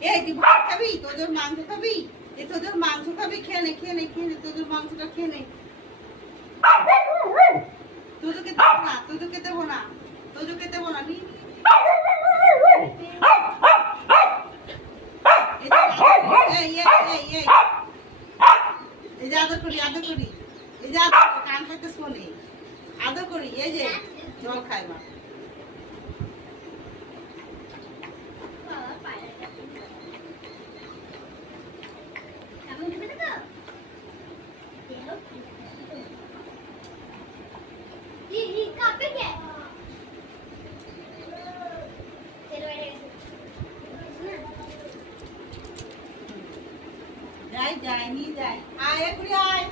এই তুই ভাত খাবি, তোদের মাংস খাবি, এই তোদের মাংস খাবি, খেয়ে নে তোদের মাংসটা খেয়ে নে। তোদেরকে দেবো না, তোদেরকে দেবো না, তোদেরকে দেবো না। এই যে আদর করি, আদর করি, এই যে আদর কান পাইতে শোনে, আদর করি, এই যে জল খাই মা। যাই যাই নিয়ে যাই, আয় এখনই আয়।